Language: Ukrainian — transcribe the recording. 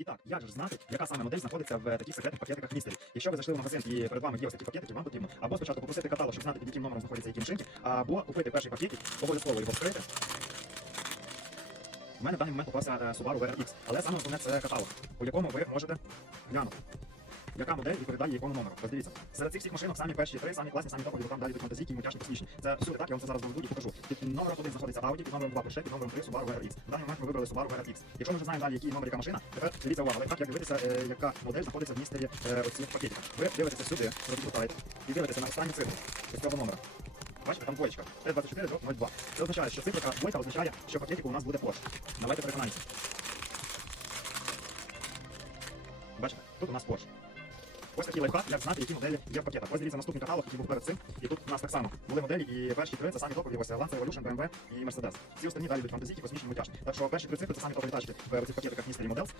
І так, як же знати, яка саме модель знаходиться в таких секретних пакетиках містері? Якщо ви зайшли в магазин і перед вами є ось такі пакетики, вам потрібно або спочатку попросити каталог, щоб знати, під яким номером знаходяться які машинки, або купити перший пакетик, обов'язково його вскрити. У мене в даний момент попався е, Subaru VRX, але саме основне це каталог, у якому ви можете глянути. Яка модель відповідає якому номеру? Ось дивіться. Серед цих всіх машинок самі перші три, самі класні, самі топові, бо там далі йдуть фантазійки, мультяшні, космічні. Це всюди так, я вам це зараз доведу і покажу. Під номером 1 знаходиться Audi, під номером 2 Porsche, під номером 3 Subaru WRX. В даний момент ми вибрали Subaru WRX. Якщо ми вже знаємо далі, який номер яка машина, тепер дивіться увагу, так як дивитися, е, яка модель знаходиться в містері е, оцих пакетиках. Ви дивитеся сюди, розгортаєте і дивитеся на останню цифру ось цього номера. Бачите, там двоєчка. 2402. Це означає, що цифра двойка означає, що пакетику у нас буде Porsche. Давайте переконаємося. Бачите, тут у нас Porsche. Ось такий лайфхак, як знати, які моделі є в пакетах. Ось дивіться наступний каталог, який був перед цим. І тут у нас так само були моделі, і перші три це самі топові. Ось Lancia, Evolution, BMW і Mercedes. Всі останні далі йдуть фантазійки, космічні мультяшні. Так що перші три цифри це самі топові тачки в цих пакетиках Mystery Models.